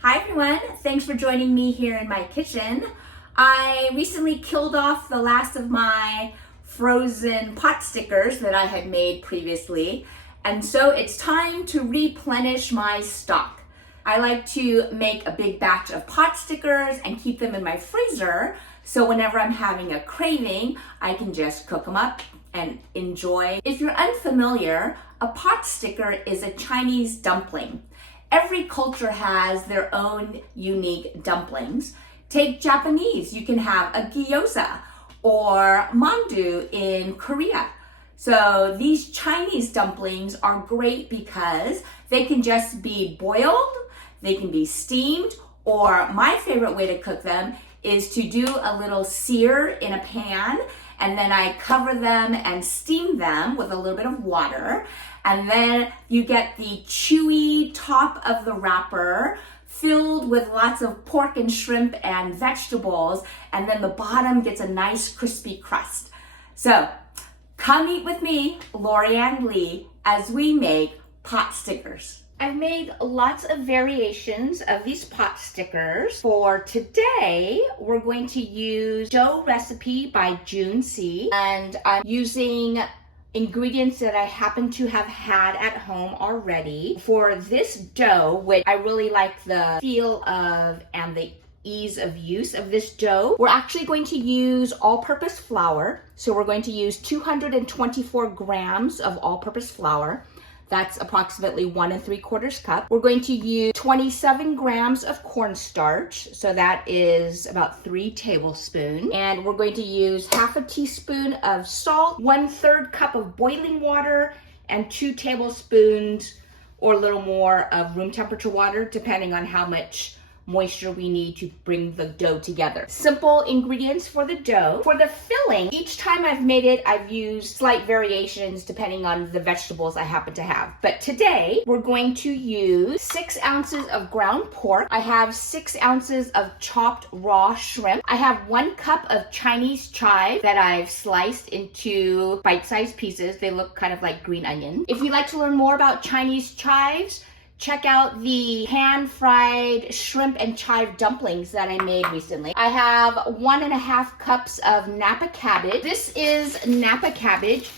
Hi everyone, thanks for joining me here in my kitchen. I recently killed off the last of my frozen pot stickers that I had made previously, and so it's time to replenish my stock. I like to make a big batch of pot stickers and keep them in my freezer, so whenever I'm having a craving, I can just cook them up and enjoy. If you're unfamiliar, a pot sticker is a Chinese dumpling. Every culture has their own unique dumplings. Take Japanese, you can have a gyoza or mandu in Korea. So these Chinese dumplings are great because they can just be boiled, they can be steamed, or my favorite way to cook them is to do a little sear in a pan, and then I cover them and steam them with a little bit of water. And then you get the chewy top of the wrapper filled with lots of pork and shrimp and vegetables. And then the bottom gets a nice crispy crust. So come eat with me, Lori Ann Lee, as we make pot stickers. I've made lots of variations of these pot stickers. For today, we're going to use Dough Recipe by June C. And I'm using ingredients that I happen to have had at home already. For this dough, which I really like the feel of and the ease of use of this dough, we're actually going to use all-purpose flour. So we're going to use 224 grams of all-purpose flour. That's approximately 1 3/4 cup. We're going to use 27 grams of cornstarch. So that is about 3 tablespoons. And we're going to use half a teaspoon of salt, 1/3 cup of boiling water, and 2 tablespoons or a little more of room temperature water, depending on how much moisture we need to bring the dough together. Simple ingredients for the dough. For the filling, each time I've made it, I've used slight variations depending on the vegetables I happen to have. But today, we're going to use 6 ounces of ground pork. I have 6 ounces of chopped raw shrimp. I have 1 cup of Chinese chives that I've sliced into bite-sized pieces. They look kind of like green onions. If you'd like to learn more about Chinese chives, check out the pan-fried shrimp and chive dumplings that I made recently. I have 1.5 cups of Napa cabbage. This is Napa cabbage.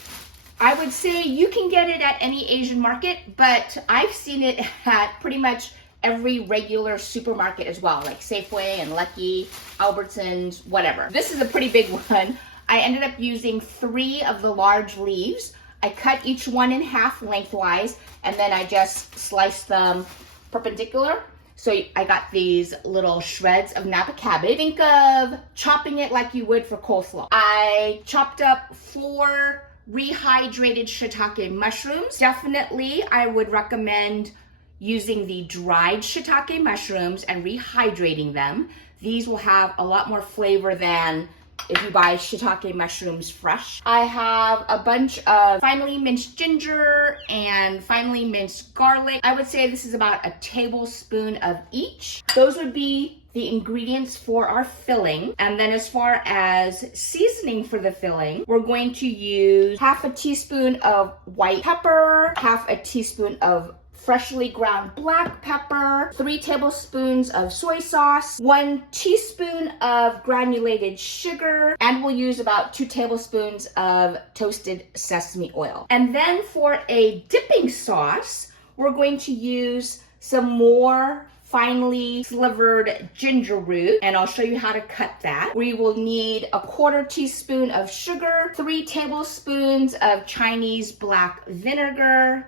I would say you can get it at any Asian market, but I've seen it at pretty much every regular supermarket as well, like Safeway and Lucky, Albertsons, whatever. This is a pretty big one. I ended up using 3 of the large leaves. I cut each one in half lengthwise, and then I just sliced them perpendicular. So I got these little shreds of Napa cabbage. Think of chopping it like you would for coleslaw. I chopped up 4 rehydrated shiitake mushrooms. Definitely, I would recommend using the dried shiitake mushrooms and rehydrating them. These will have a lot more flavor than if you buy shiitake mushrooms fresh. I have a bunch of finely minced ginger and finely minced garlic. I would say this is about a tablespoon of each. Those would be the ingredients for our filling. And then as far as seasoning for the filling, we're going to use half a teaspoon of white pepper, half a teaspoon of freshly ground black pepper, 3 tablespoons of soy sauce, 1 teaspoon of granulated sugar, and we'll use about 2 tablespoons of toasted sesame oil. And then for a dipping sauce, we're going to use some more finely slivered ginger root, and I'll show you how to cut that. We will need a 1/4 teaspoon of sugar, 3 tablespoons of Chinese black vinegar,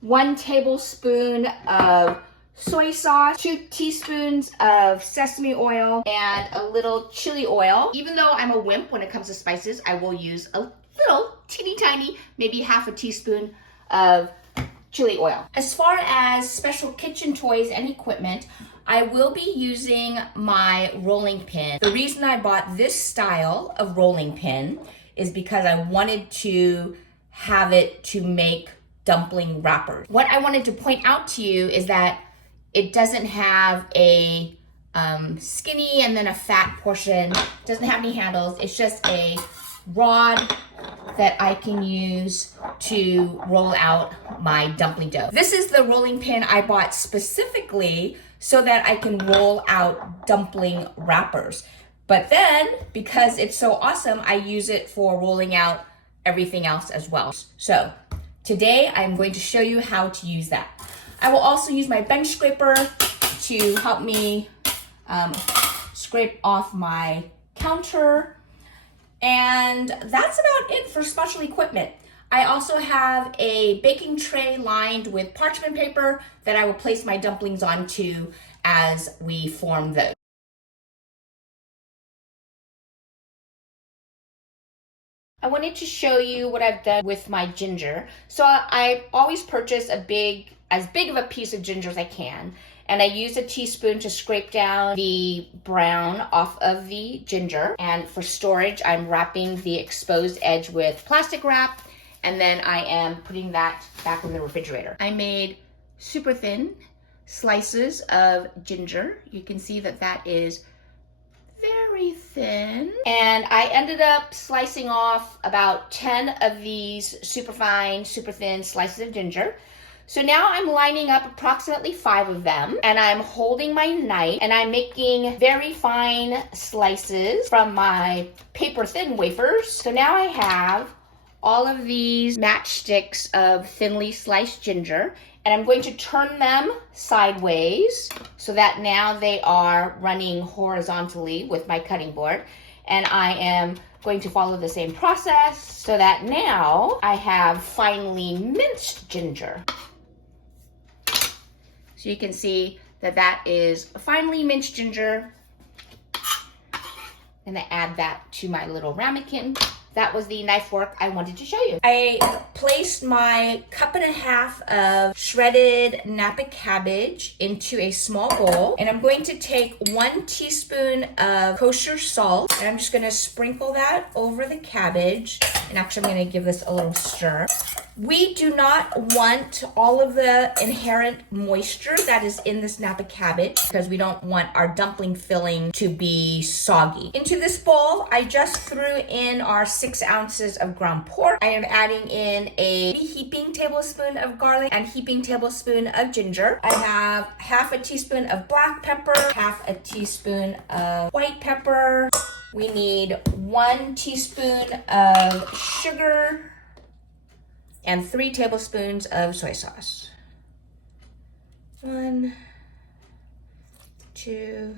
1 tablespoon of soy sauce, 2 teaspoons of sesame oil, and a little chili oil. Even though I'm a wimp when it comes to spices, I will use a little teeny tiny, maybe half a teaspoon of chili oil. As far as special kitchen toys and equipment, I will be using my rolling pin. The reason I bought this style of rolling pin is because I wanted to have it to make dumpling wrappers. What I wanted to point out to you is that it doesn't have a skinny and then a fat portion. It doesn't have any handles. It's just a rod that I can use to roll out my dumpling dough. This is the rolling pin I bought specifically so that I can roll out dumpling wrappers. But then, because it's so awesome, I use it for rolling out everything else as well. So today I'm going to show you how to use that. I will also use my bench scraper to help me scrape off my counter. And that's about it for special equipment. I also have a baking tray lined with parchment paper that I will place my dumplings onto as we form those. I wanted to show you what I've done with my ginger. So I always purchase as big of a piece of ginger as I can. And I use a teaspoon to scrape down the brown off of the ginger. And for storage, I'm wrapping the exposed edge with plastic wrap. And then I am putting that back in the refrigerator. I made super thin slices of ginger. You can see that that is very thin. And I ended up slicing off about 10 of these super fine, super thin slices of ginger. So now I'm lining up approximately 5 of them, and I'm holding my knife and I'm making very fine slices from my paper thin wafers. So now I have all of these matchsticks of thinly sliced ginger, and I'm going to turn them sideways so that now they are running horizontally with my cutting board. And I am going to follow the same process so that now I have finely minced ginger. So you can see that that is finely minced ginger. And I add that to my little ramekin. That was the knife work I wanted to show you. I placed my 1.5 cups of shredded Napa cabbage into a small bowl. And I'm going to take 1 teaspoon of kosher salt. And I'm just gonna sprinkle that over the cabbage. And actually I'm gonna give this a little stir. We do not want all of the inherent moisture that is in this Napa cabbage because we don't want our dumpling filling to be soggy. Into this bowl, I just threw in our 6 ounces of ground pork. I am adding in a heaping tablespoon of garlic and heaping tablespoon of ginger. I have half a teaspoon of black pepper, half a teaspoon of white pepper. We need 1 teaspoon of sugar and 3 tablespoons of soy sauce. 1, 2,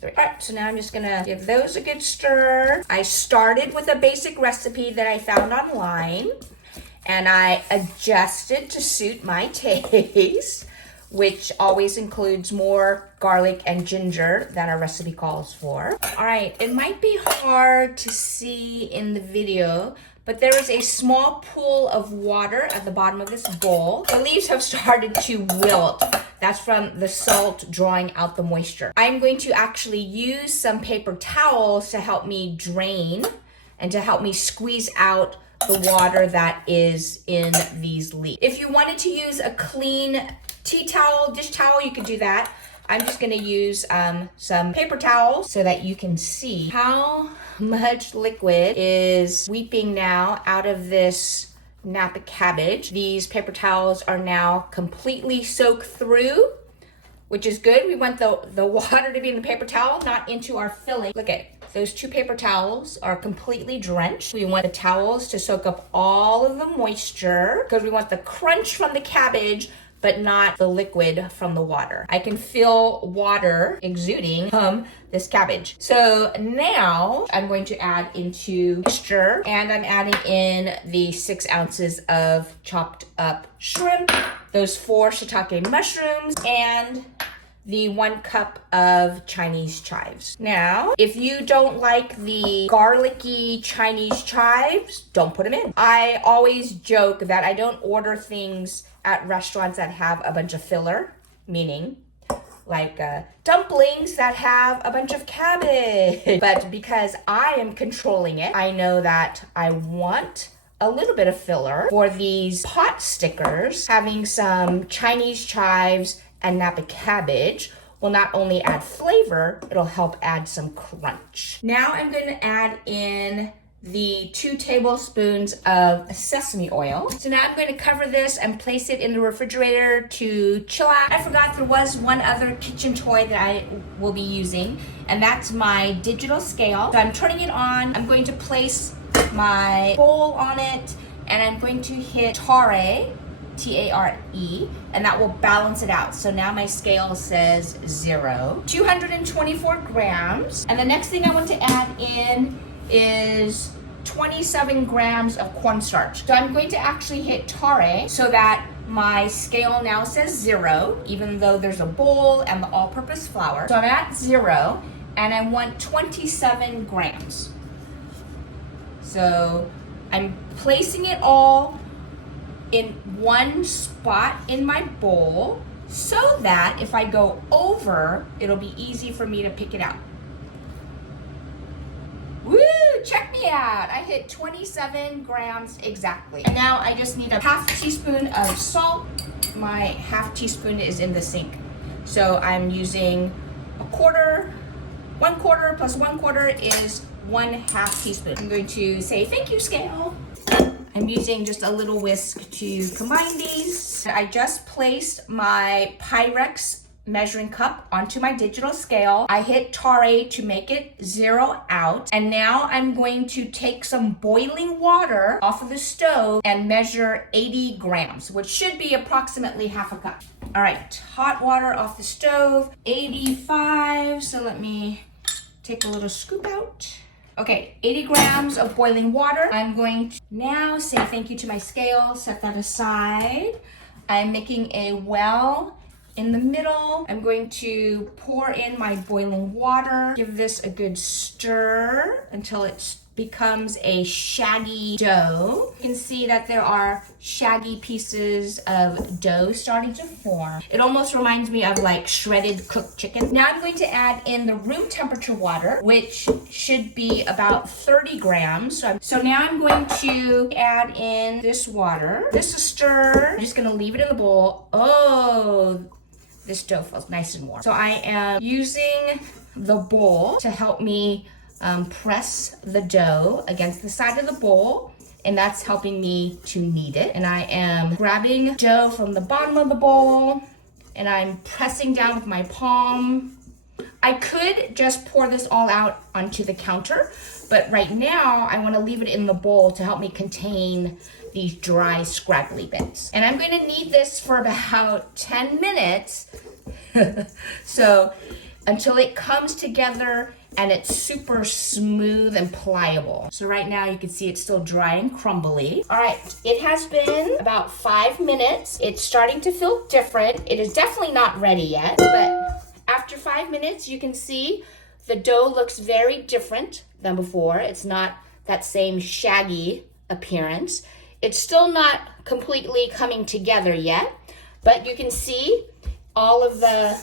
3. All right, so now I'm just gonna give those a good stir. I started with a basic recipe that I found online, and I adjusted to suit my taste, which always includes more garlic and ginger than our recipe calls for. All right, it might be hard to see in the video, but there is a small pool of water at the bottom of this bowl. The leaves have started to wilt. That's from the salt drawing out the moisture. I'm going to actually use some paper towels to help me drain and to help me squeeze out the water that is in these leaves. If you wanted to use a clean tea towel, dish towel, you could do that. I'm just gonna use some paper towels so that you can see how much liquid is weeping now out of this Napa cabbage. These paper towels are now completely soaked through, which is good. We want the water to be in the paper towel, not into our filling. Look at those 2 paper towels are completely drenched. We want the towels to soak up all of the moisture because we want the crunch from the cabbage but not the liquid from the water. I can feel water exuding from this cabbage. So now I'm going to add into mixture, and I'm adding in the 6 ounces of chopped up shrimp, those 4 shiitake mushrooms, and the 1 cup of Chinese chives. Now, if you don't like the garlicky Chinese chives, don't put them in. I always joke that I don't order things at restaurants that have a bunch of filler, meaning like dumplings that have a bunch of cabbage. But because I am controlling it, I know that I want a little bit of filler for these pot stickers. Having some Chinese chives and Napa cabbage will not only add flavor, it'll help add some crunch. Now I'm going to add in the 2 tablespoons of sesame oil. So now I'm going to cover this and place it in the refrigerator to chill out. I forgot there was one other kitchen toy that I will be using, and that's my digital scale. So I'm turning it on. I'm going to place my bowl on it, and I'm going to hit tare, T-A-R-E, and that will balance it out. So now my scale says 0. 224 grams. And the next thing I want to add in is 27 grams of cornstarch. So I'm going to actually hit tare so that my scale now says 0, even though there's a bowl and the all-purpose flour. So I'm at 0, and I want 27 grams. So I'm placing it all in one spot in my bowl so that if I go over, it'll be easy for me to pick it out. Woo! Check me out. I hit 27 grams exactly. And now I just need a half teaspoon of salt. My half teaspoon is in the sink. So I'm using 1/4 plus 1/4 is 1/2 teaspoon. I'm going to say thank you, scale. I'm using just a little whisk to combine these. I just placed my Pyrex measuring cup onto my digital scale. I hit tare to make it 0 out. And now I'm going to take some boiling water off of the stove and measure 80 grams, which should be approximately half a cup. All right, hot water off the stove, 85. So let me take a little scoop out. Okay, 80 grams of boiling water. I'm going to now say thank you to my scale, set that aside. I'm making a well in the middle. I'm going to pour in my boiling water, give this a good stir until it becomes a shaggy dough. You can see that there are shaggy pieces of dough starting to form. It almost reminds me of like shredded cooked chicken. Now I'm going to add in the room temperature water, which should be about 30 grams. So now I'm going to add in this water. This is stir. I'm just gonna leave it in the bowl. Oh, this dough feels nice and warm. So I am using the bowl to help me press the dough against the side of the bowl, and that's helping me to knead it. And I am grabbing dough from the bottom of the bowl and I'm pressing down with my palm. I could just pour this all out onto the counter, but right now I want to leave it in the bowl to help me contain these dry, scraggly bits. And I'm going to knead this for about 10 minutes. So until it comes together and it's super smooth and pliable. So right now you can see it's still dry and crumbly. All right, it has been about 5 minutes. It's starting to feel different. It is definitely not ready yet, but after 5 minutes, you can see the dough looks very different than before. It's not that same shaggy appearance. It's still not completely coming together yet, but you can see all of the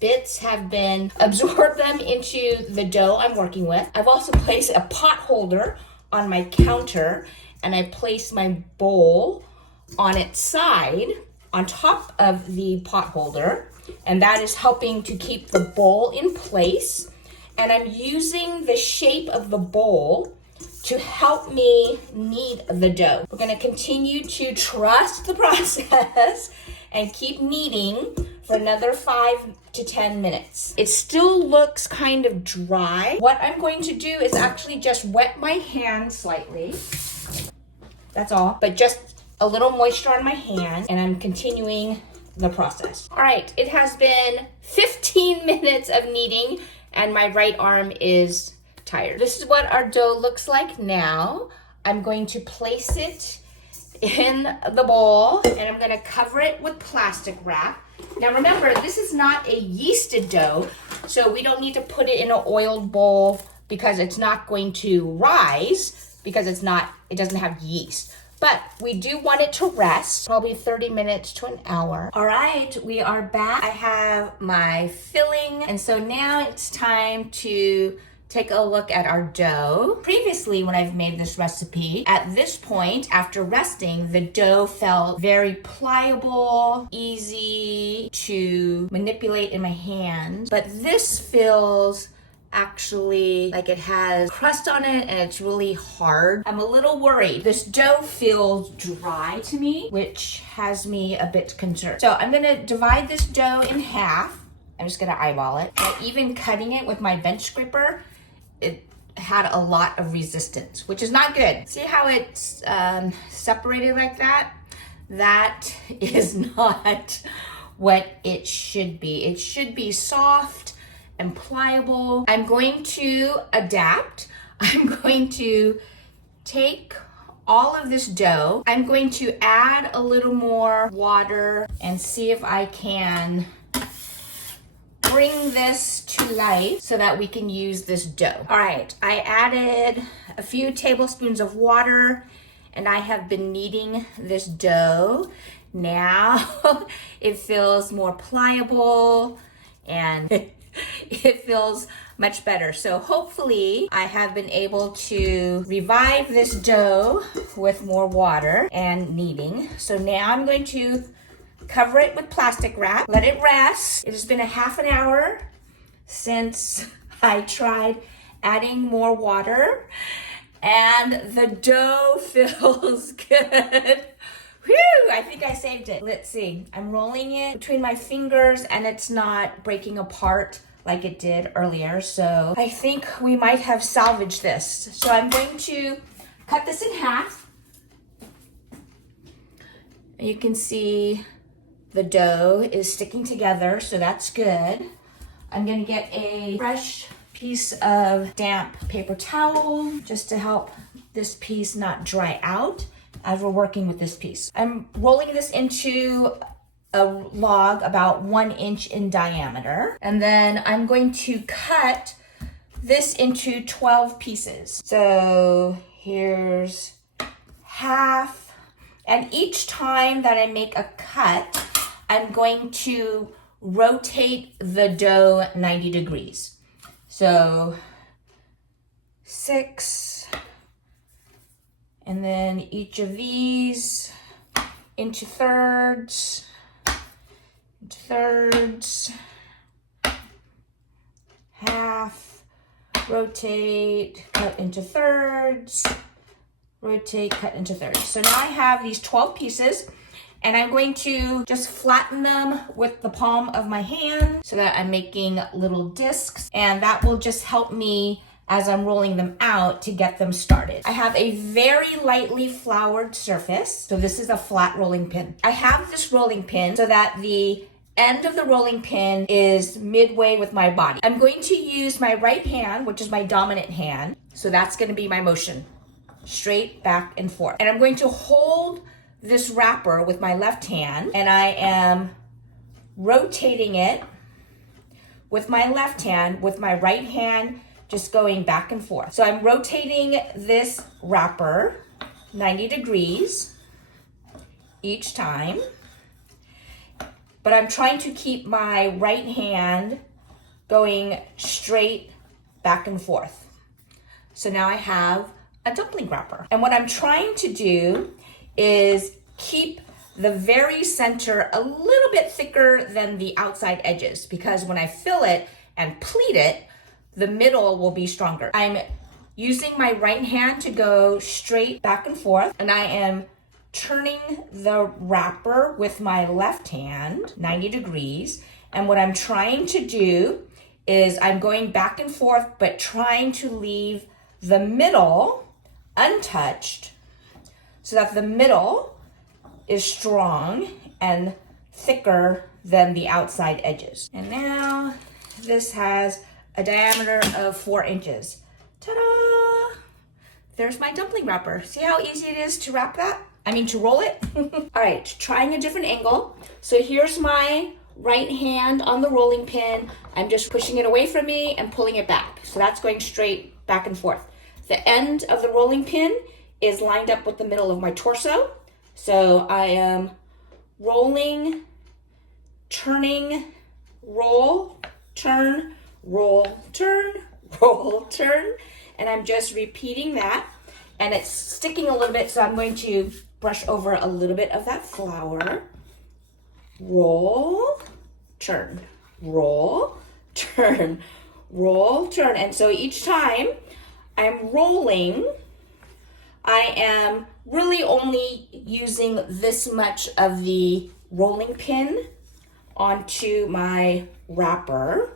bits have been absorbed them into the dough I'm working with. I've also placed a pot holder on my counter, and I placed my bowl on its side on top of the pot holder, and that is helping to keep the bowl in place. And I'm using the shape of the bowl to help me knead the dough. We're gonna continue to trust the process and keep kneading for another 5 to 10 minutes. It still looks kind of dry. What I'm going to do is actually just wet my hand slightly. That's all, but just a little moisture on my hand, and I'm continuing the process. All right, it has been 15 minutes of kneading and my right arm is tired. This is what our dough looks like now. I'm going to place it in the bowl and I'm gonna cover it with plastic wrap. Now remember, this is not a yeasted dough, so we don't need to put it in an oiled bowl because it's not going to rise because it doesn't have yeast. But we do want it to rest, probably 30 minutes to an hour. All right, we are back. I have my filling, and so now it's time to take a look at our dough. Previously, when I've made this recipe, at this point, after resting, the dough felt very pliable, easy to manipulate in my hands. But this feels actually, like it has crust on it and it's really hard. I'm a little worried. This dough feels dry to me, which has me a bit concerned. So I'm gonna divide this dough in half. I'm just gonna eyeball it. But even cutting it with my bench scraper, it had a lot of resistance, which is not good. See how it's separated like that? That is not what it should be. It should be soft and pliable. I'm going to adapt. I'm going to take all of this dough. I'm going to add a little more water and see if I can bring this to life so that we can use this dough. All right, I added a few tablespoons of water and I have been kneading this dough. Now it feels more pliable and it feels much better. So hopefully I have been able to revive this dough with more water and kneading. So now I'm going to cover it with plastic wrap, let it rest. It has been a half an hour since I tried adding more water and the dough feels good. Whew, I think I saved it. Let's see, I'm rolling it between my fingers and it's not breaking apart like it did earlier. So I think we might have salvaged this. So I'm going to cut this in half. You can see the dough is sticking together, so that's good. I'm gonna get a fresh piece of damp paper towel just to help this piece not dry out as we're working with this piece. I'm rolling this into a log about 1 inch in diameter. And then I'm going to cut this into 12 pieces. So here's half. And each time that I make a cut, I'm going to rotate the dough 90 degrees. So 6, and then each of these into thirds, half, rotate, cut into thirds, rotate, cut into thirds. So now I have these 12 pieces and I'm going to just flatten them with the palm of my hand so that I'm making little discs, and that will just help me as I'm rolling them out to get them started. I have a very lightly floured surface. So this is a flat rolling pin. I have this rolling pin so that the end of the rolling pin is midway with my body. I'm going to use my right hand, which is my dominant hand. So that's gonna be my motion, straight back and forth. And I'm going to hold this wrapper with my left hand and I am rotating it with my left hand, with my right hand just going back and forth. So I'm rotating this wrapper 90 degrees each time, but I'm trying to keep my right hand going straight back and forth. So now I have a dumpling wrapper. And what I'm trying to do is keep the very center a little bit thicker than the outside edges, because when I fill it and pleat it, the middle will be stronger. I'm using my right hand to go straight back and forth, and I am turning the wrapper with my left hand 90 degrees. And what I'm trying to do is I'm going back and forth, but trying to leave the middle untouched so that the middle is strong and thicker than the outside edges. And now this has a diameter of 4 inches. Ta-da! There's my dumpling wrapper. See how easy it is to wrap that? To roll it. All right, trying a different angle. So here's my right hand on the rolling pin. I'm just pushing it away from me and pulling it back. So that's going straight back and forth. The end of the rolling pin is lined up with the middle of my torso. So I am rolling, turning, roll, turn, roll, turn, roll, turn. And I'm just repeating that. And it's sticking a little bit, so I'm going to brush over a little bit of that flour. Roll, turn, roll, turn, roll, turn. And so each time I'm rolling, I am really only using this much of the rolling pin onto my wrapper.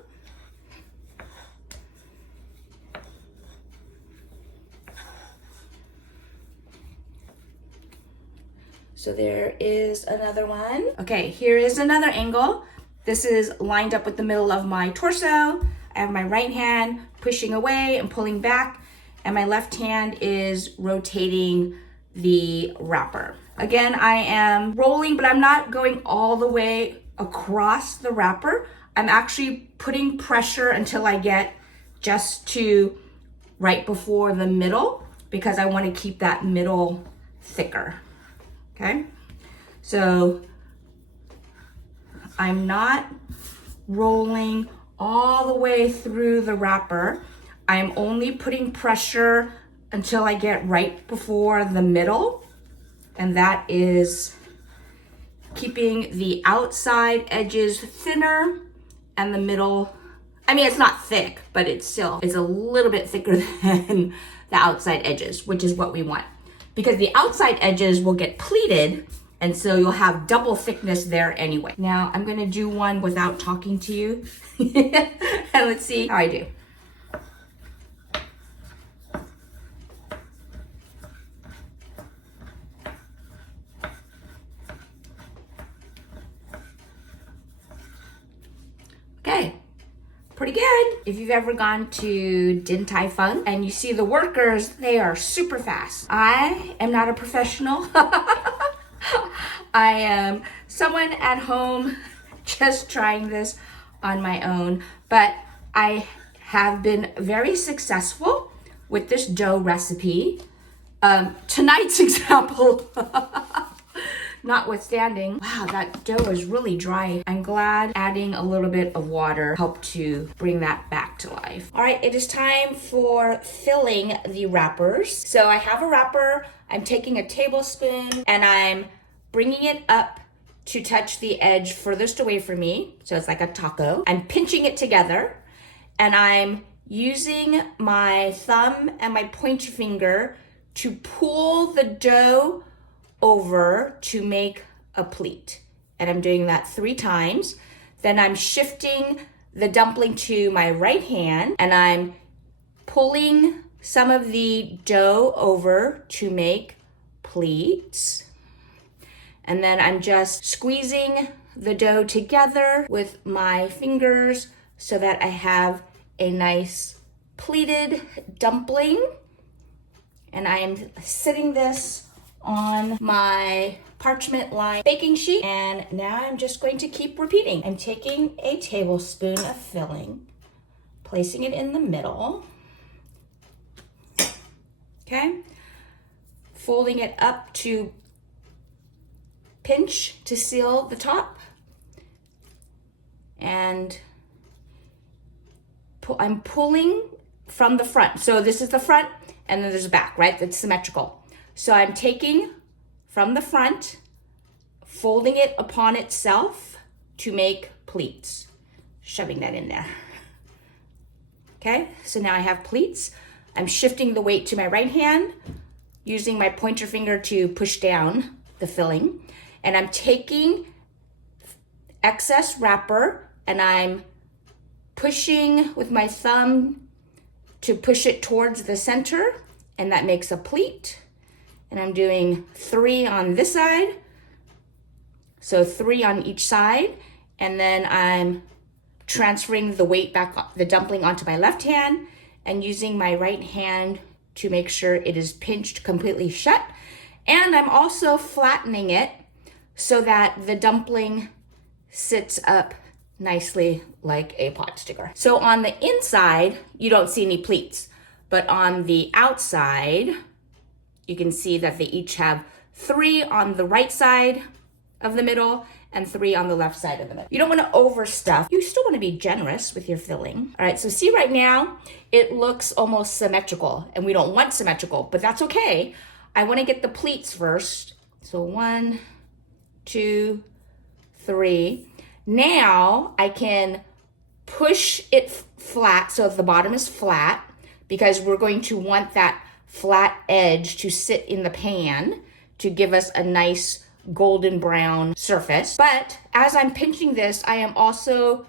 So there is another one. Okay, here is another angle. This is lined up with the middle of my torso. I have my right hand pushing away and pulling back, and my left hand is rotating the wrapper. Again, I am rolling, but I'm not going all the way across the wrapper. I'm actually putting pressure until I get just to right before the middle, because I want to keep that middle thicker. Okay, so I'm not rolling all the way through the wrapper. I'm only putting pressure until I get right before the middle, and that is keeping the outside edges thinner and the middle, I mean, it's not thick, but it's a little bit thicker than the outside edges, which is what we want, because the outside edges will get pleated, and so you'll have double thickness there anyway. Now I'm gonna do one without talking to you, and let's see how I do. Okay, pretty good. If you've ever gone to Din Tai Fung and you see the workers, they are super fast. I am not a professional. I am someone at home just trying this on my own, but I have been very successful with this dough recipe. Tonight's example, notwithstanding, wow, that dough is really dry. I'm glad adding a little bit of water helped to bring that back to life. All right, it is time for filling the wrappers. So I have a wrapper, I'm taking a tablespoon and I'm bringing it up to touch the edge furthest away from me. So it's like a taco. I'm pinching it together and I'm using my thumb and my pointer finger to pull the dough over to make a pleat. And I'm doing that 3 times. Then I'm shifting the dumpling to my right hand and I'm pulling some of the dough over to make pleats. And then I'm just squeezing the dough together with my fingers so that I have a nice pleated dumpling. And I am sitting this on my parchment lined baking sheet. And now I'm just going to keep repeating. I'm taking a tablespoon of filling, placing it in the middle. Okay. Folding it up to pinch to seal the top. And I'm pulling from the front. So this is the front and then there's a back, right? That's symmetrical. So I'm taking from the front, folding it upon itself to make pleats, shoving that in there. Okay, so now I have pleats. I'm shifting the weight to my right hand, using my pointer finger to push down the filling. And I'm taking excess wrapper and I'm pushing with my thumb to push it towards the center, and that makes a pleat. And I'm doing 3 on this side, so 3 on each side, and then I'm transferring the weight back, the dumpling, onto my left hand and using my right hand to make sure it is pinched completely shut. And I'm also flattening it so that the dumpling sits up nicely like a pot sticker. So on the inside, you don't see any pleats, but on the outside, you can see that they each have 3 on the right side of the middle and 3 on the left side of the middle. You don't want to overstuff. You still want to be generous with your filling. All right, so see right now, it looks almost symmetrical, and we don't want symmetrical, but that's okay. I want to get the pleats first. So 1, 2, 3. Now I can push it flat so the bottom is flat, because we're going to want that flat edge to sit in the pan to give us a nice golden brown surface. But as I'm pinching this, I am also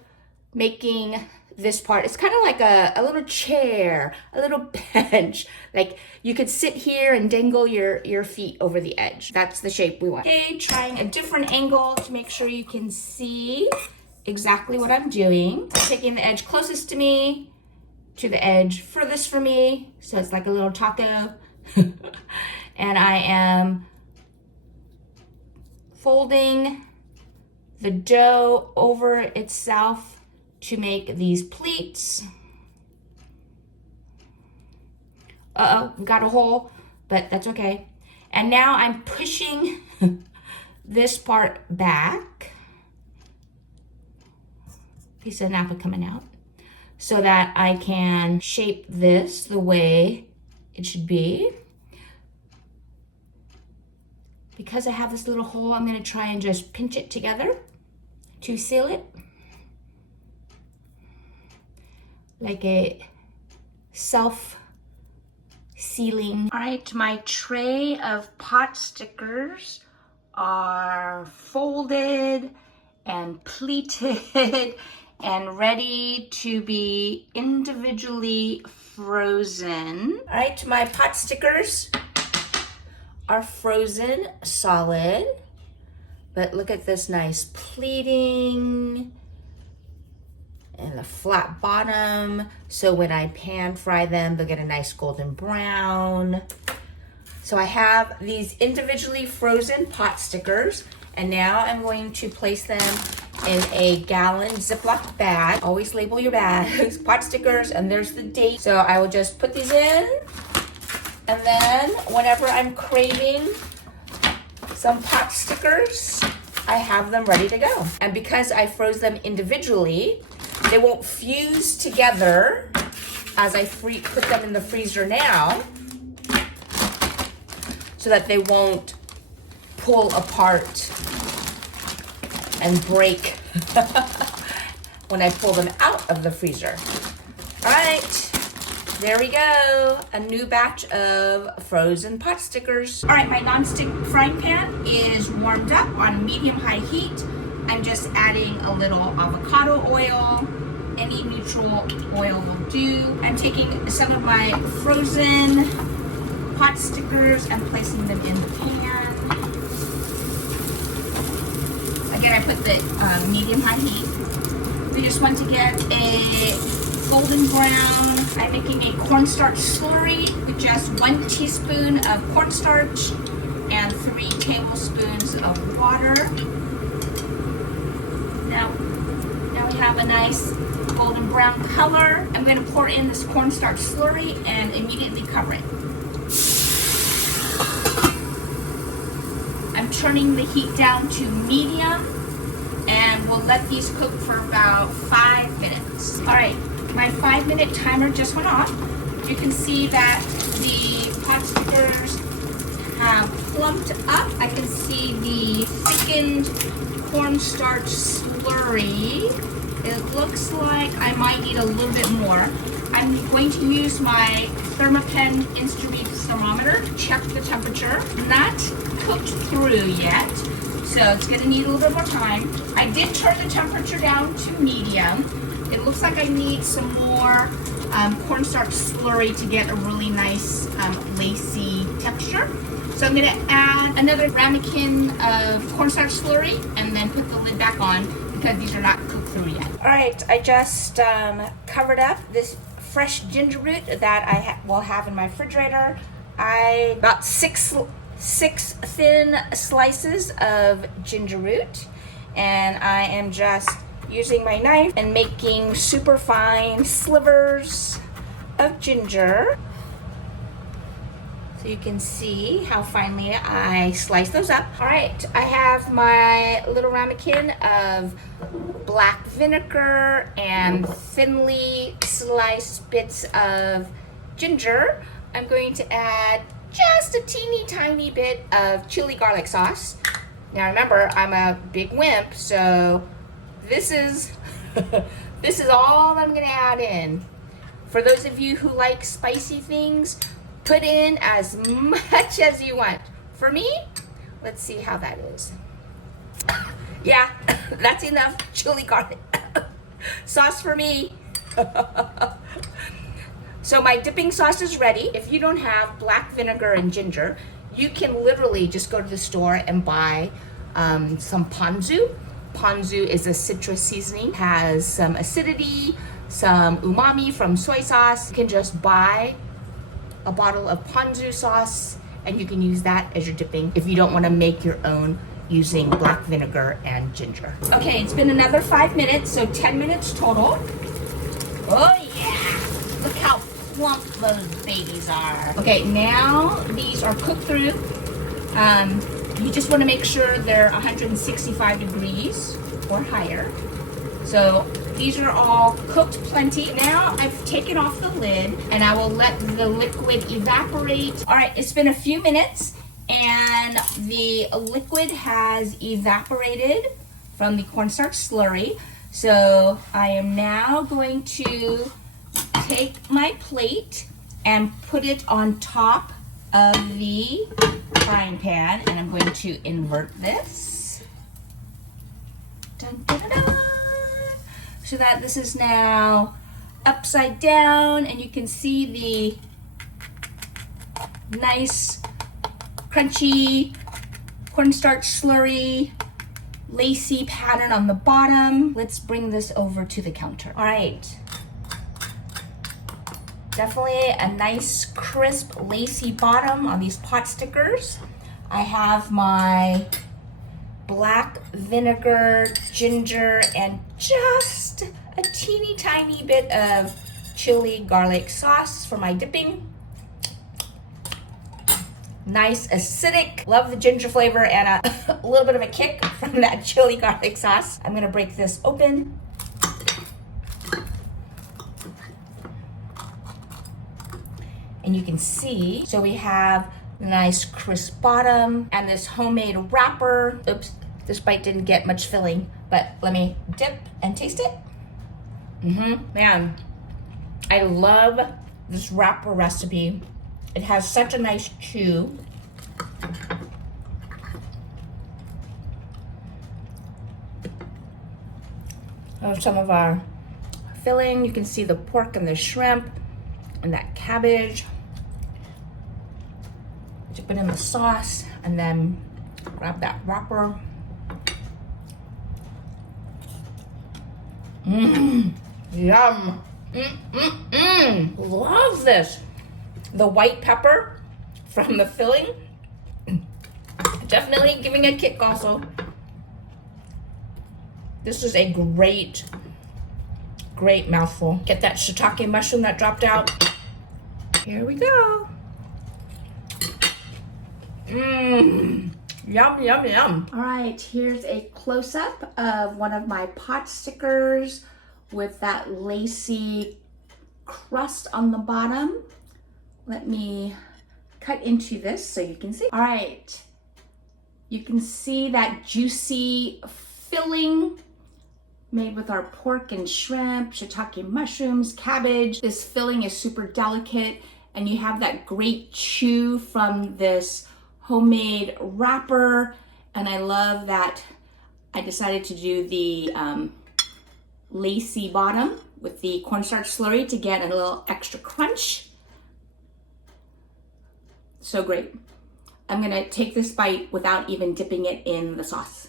making this part, it's kind of like a little chair, a little bench. Like you could sit here and dangle your feet over the edge. That's the shape we want. Okay, trying a different angle to make sure you can see exactly what I'm doing. I'm taking the edge closest to me to the edge furthest from me, so it's like a little taco. And I am folding the dough over itself to make these pleats. Uh-oh, we got a hole, but that's okay. And now I'm pushing this part back. Piece of Napa coming out, so that I can shape this the way it should be. Because I have this little hole, I'm gonna try and just pinch it together to seal it. Like a self-sealing. All right, my tray of pot stickers are folded and pleated and ready to be individually frozen. All right, my pot stickers are frozen solid, but look at this nice pleating and the flat bottom. So when I pan fry them, they'll get a nice golden brown. So I have these individually frozen pot stickers, and now I'm going to place them in a gallon Ziploc bag. Always label your bags. Pot stickers, and there's the date. So I will just put these in, and then whenever I'm craving some pot stickers, I have them ready to go. And because I froze them individually, they won't fuse together as I put them in the freezer now, so that they won't pull apart and break when I pull them out of the freezer. All right, there we go. A new batch of frozen pot stickers. All right, my nonstick frying pan is warmed up on medium-high heat. I'm just adding a little avocado oil. Any neutral oil will do. I'm taking some of my frozen pot stickers and placing them in the pan. Again, I put the medium-high heat. We just want to get a golden brown. I'm making a cornstarch slurry with just 1 teaspoon of cornstarch and 3 tablespoons of water. Now we have a nice golden brown color. I'm going to pour in this cornstarch slurry and immediately cover it. I'm turning the heat down to medium, and we'll let these cook for about 5 minutes. All right, my 5-minute timer just went off. You can see that the pot stickers have plumped up. I can see the thickened cornstarch slurry. It looks like I might need a little bit more. I'm going to use my Thermapen Instareach thermometer to check the temperature. Not cooked through yet, so it's gonna need a little bit more time. I did turn the temperature down to medium. It looks like I need some more cornstarch slurry to get a really nice lacy texture. So I'm gonna add another ramekin of cornstarch slurry and then put the lid back on, because these are not cooked through yet. All right, I just covered up this fresh ginger root that I will have in my refrigerator. About six thin slices of ginger root, and I am just using my knife and making super fine slivers of ginger. So you can see how finely I slice those up. All right, I have my little ramekin of black vinegar and thinly sliced bits of ginger. I'm going to add just a teeny tiny bit of chili garlic sauce. Now remember, I'm a big wimp, so this is This is all I'm gonna add in. For those of you who like spicy things, put in as much as you want. For me, let's see how that is. Yeah, that's enough chili garlic sauce for me. So my dipping sauce is ready. If you don't have black vinegar and ginger, you can literally just go to the store and buy some ponzu. Ponzu is a citrus seasoning, has some acidity, some umami from soy sauce. You can just buy a bottle of ponzu sauce and you can use that as your dipping if you don't want to make your own using black vinegar and ginger. Okay, it's been another 5 minutes, so 10 minutes total. Oh yeah, look how plump those babies are. Okay, now these are cooked through. You just want to make sure they're 165 degrees or higher. So these are all cooked plenty. Now I've taken off the lid and I will let the liquid evaporate. All right, it's been a few minutes and the liquid has evaporated from the cornstarch slurry. So I am now going to take my plate and put it on top of the frying pan, and I'm going to invert this. Dun, dun, dun, dun. So that this is now upside down, and you can see the nice crunchy cornstarch slurry lacy pattern on the bottom. Let's bring this over to the counter. All right. Definitely a nice crisp lacy bottom on these pot stickers. I have my black vinegar, ginger, and just a teeny tiny bit of chili garlic sauce for my dipping. Nice acidic, love the ginger flavor and a little bit of a kick from that chili garlic sauce. I'm gonna break this open. And you can see, so we have a nice crisp bottom and this homemade wrapper. Oops, this bite didn't get much filling, but let me dip and taste it. Man, I love this wrapper recipe. It has such a nice chew. Some of our filling, you can see the pork and the shrimp and that cabbage. Dip it in the sauce and then grab that wrapper. Yum. Love this. The white pepper from the filling, definitely giving a kick also. This is a great mouthful. Get that shiitake mushroom that dropped out. Here we go. Yum, yum, yum. All right, here's a close-up of one of my pot stickers with that lacy crust on the bottom. Let me cut into this so you can see. All right, you can see that juicy filling made with our pork and shrimp, shiitake mushrooms, cabbage. This filling is super delicate and you have that great chew from this homemade wrapper. And I love that I decided to do the lacy bottom with the cornstarch slurry to get a little extra crunch. So great. I'm gonna take this bite without even dipping it in the sauce.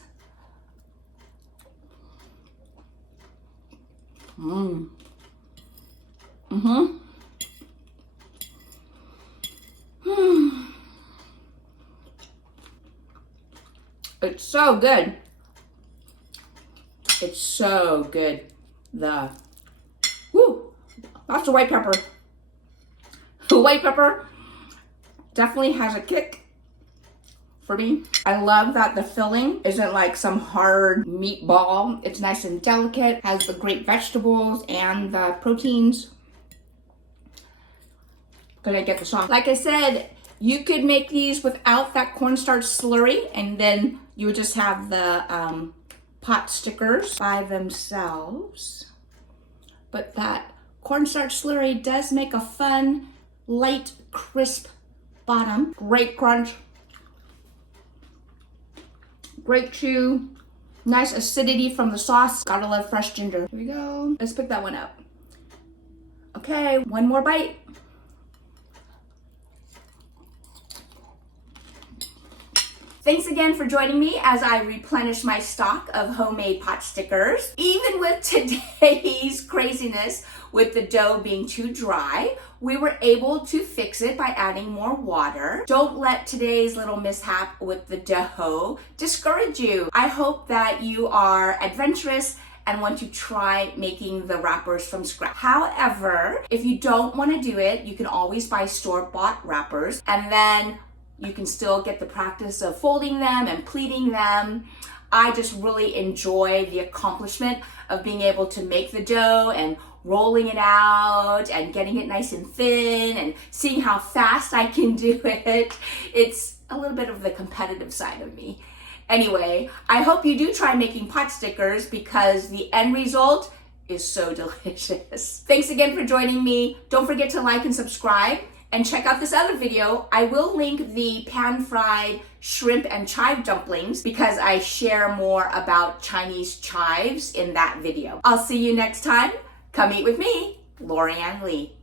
It's so good. It's so good. That's the white pepper. The white pepper definitely has a kick for me. I love that the filling isn't like some hard meatball. It's nice and delicate, has the great vegetables and the proteins. Gonna get the sauce. Like I said, you could make these without that cornstarch slurry and then you would just have the pot stickers by themselves. but that cornstarch slurry does make a fun, light, crisp bottom. Great crunch, great chew, nice acidity from the sauce. Gotta love fresh ginger. Here we go. Let's pick that one up. Okay, one more bite. Thanks again for joining me as I replenish my stock of homemade pot stickers. Even with today's craziness with the dough being too dry, we were able to fix it by adding more water. Don't let today's little mishap with the dough discourage you. I hope that you are adventurous and want to try making the wrappers from scratch. However, if you don't want to do it, you can always buy store-bought wrappers, and then you can still get the practice of folding them and pleating them. I just really enjoy the accomplishment of being able to make the dough and rolling it out and getting it nice and thin and seeing how fast I can do it. It's a little bit of the competitive side of me. Anyway, I hope you do try making pot stickers because the end result is so delicious. Thanks again for joining me. Don't forget to like and subscribe. And check out this other video. I will link the pan-fried shrimp and chive dumplings because I share more about Chinese chives in that video. I'll see you next time. Come eat with me, Lori Ann Lee.